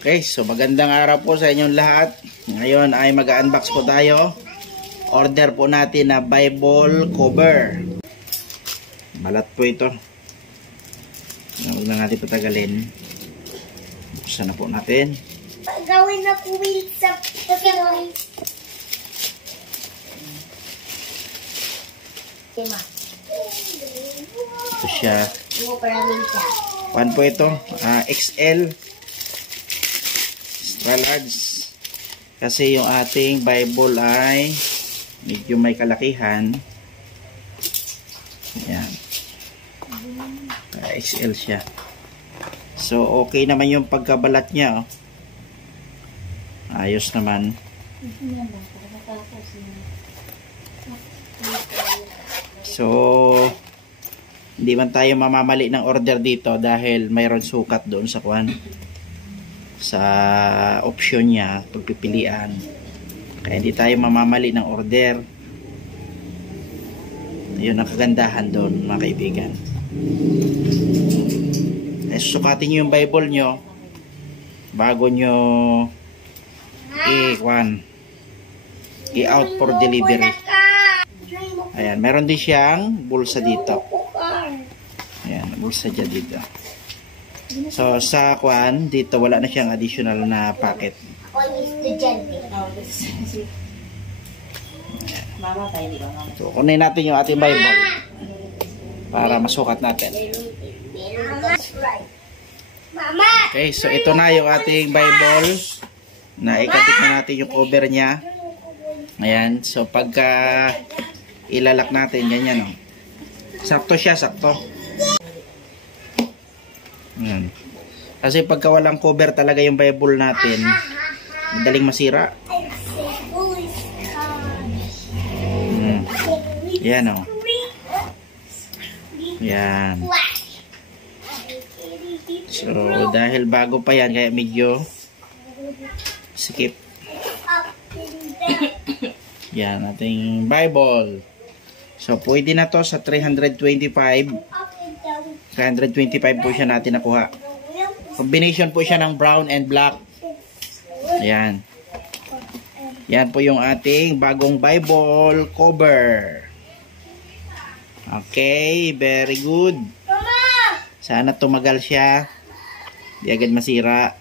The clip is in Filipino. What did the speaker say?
Okay, so magandang araw po sa inyong lahat. Ngayon ay mag-unbox po tayo. Order po natin na Bible cover. Balat po ito. Huwag na natin patagalin. Buksan na po natin. Gawin na po sa Pinoy. Ito siya. Pan po ito. XL. Extra large. Kasi yung ating Bible ay medyo may kalakihan. Ayan. XL siya. So, okay naman yung pagkabalat niya. Oh. Ayos naman. So, hindi man tayo mamamali ng order dito dahil mayroon sukat doon sa kuwan. Sa option niya, pagpipilian. Kaya hindi tayo mamamali ng order. Yun ang kagandahan doon, mga kaibigan. Sukatin nyo yung Bible nyo bago nyo i-out for delivery. Ayan, meron din siyang bulsa dito. Ayan, bulsa dyan dito. So, sa kwan, dito wala na siyang additional na packet. So, kunin natin yung ating Bible para masukat natin. Okay, so ito na yung ating Bible na ikabit na natin yung cover niya. Ayan, so pagka ilalak natin, ganyan o. Sakto siya, sakto. Ayan. Kasi pagka walang cover talaga yung Bible natin, madaling masira. Yan o. Yan. So, dahil bago pa yan, kaya medyo skip. Yan, ating Bible. So, pwede na to sa 325. 325 po siya natin nakuha. Combination po siya ng brown and black. Ayan. Yan po yung ating bagong Bible cover. Okay, very good. Sana tumagal siya. Di agad masira.